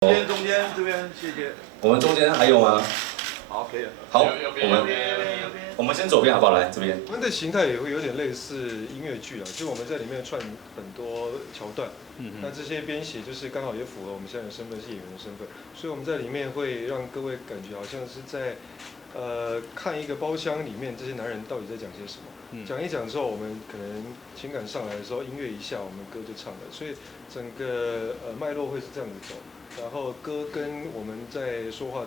中间这边，谢谢。我们中间还有吗？好，可以了。好，我们先左边好不好？来这边。我们的形态也会有点类似音乐剧啊，就是我们在里面串很多桥段，那这些编写就是刚好也符合我们现在的身份是演员的身份，所以我们在里面会让各位感觉好像是在看一个包厢里面这些男人到底在讲些什么。讲一讲之后，我们可能情感上来的时候，音乐一下，我们歌就唱了，所以整个脉络会是这样子走，然后歌跟我们在说话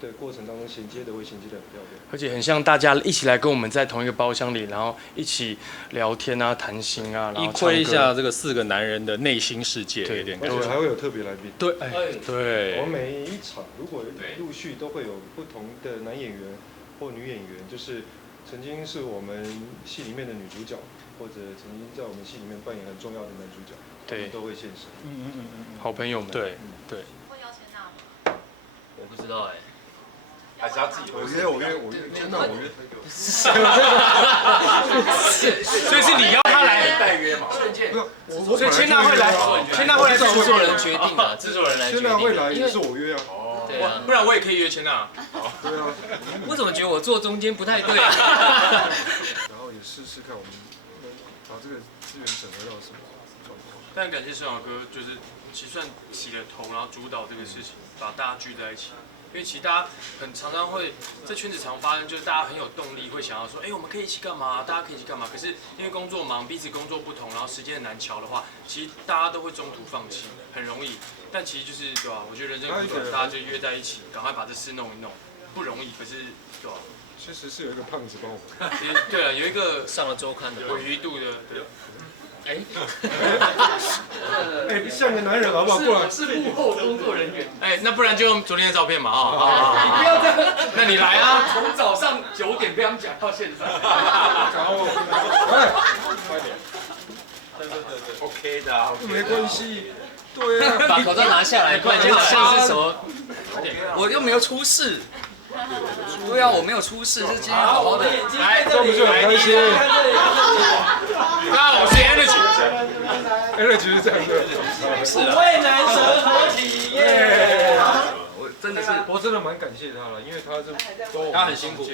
的过程当中衔接的会衔接得很漂亮，而且很像大家一起来跟我们在同一个包厢里，然后一起聊天啊、谈心啊，然后窥一下这个4个男人的内心世界，有点而且还会有特别来宾。对，对，我们每一场如果陆续都会有不同的男演员或女演员，就是曾经是我们戏里面的女主角，或者曾经在我们戏里面扮演很重要的男主角，对，都会现身。好朋友们，对。会邀请他吗？我不知道哎。还是要自己。我约，签到我约。所以是你邀他来代约嘛？所以签到会来，签到会来，制作人决定的，制作人来决定。签到会来也是我约啊。对啊，不然我也可以约签到。对啊。我怎么觉得我坐中间不太对啊？然后也试试看我们把这个资源整合到什么状况。但感谢盛豪哥，就是其实算起了头，然后主导这个事情，把大家聚在一起。因为其实大家很常常会在圈子常发生，就是大家很有动力，会想要说，我们可以一起干嘛？大家可以一起干嘛？可是因为工作忙，彼此工作不同，然后时间很难瞧的话，其实大家都会中途放弃，很容易。但其实就是对吧？我觉得人生苦短，大家就约在一起，赶快把这事弄一弄，不容易，可是对吧？确实是有一个胖子帮我们。其实对了，有一个上了周刊的有余度的，对。像个男人好不好？过来。是幕后工作人员。那不然就用昨天的照片嘛你不要这样。那你来啊！从早上9点被他们讲到现在。然后，快点。对，OK 的啊。没关系。对啊。把口罩拿下来，不然就像是什么？我又没有出事。对啊，我没有出事，是今天好好的。来，这不是很开心？大家好，我是 Energy 是这样的。是啊。五位男神合体耶！我真的是，我真的蛮感谢他了，因为他都他很辛苦，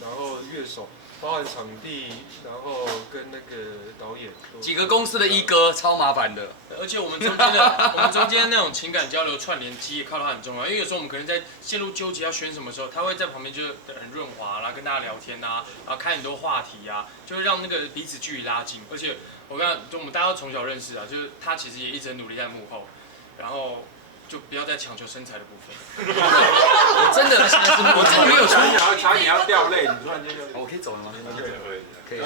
然后乐手，包含场地，然后跟那个导演，几个公司的一哥超麻烦的。而且我们中间那种情感交流串联机也靠他很重要，因为有时候我们可能在陷入纠结要选什么时候，他会在旁边就是很润滑，然后跟大家聊天啊，然后开很多话题啊，就会让那个彼此距离拉近。而且我们大家都从小认识啊，就是他其实也一直很努力在幕后，然后就不要再强求身材的部分。我真的没有出，差点要掉泪，你突然间就。我可以走了吗？可以开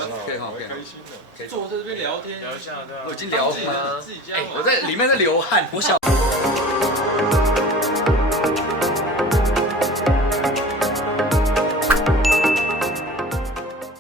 心的。坐在这边聊天，聊一下，对吧？我已经聊了吗？自己家，我在里面在流汗，我想。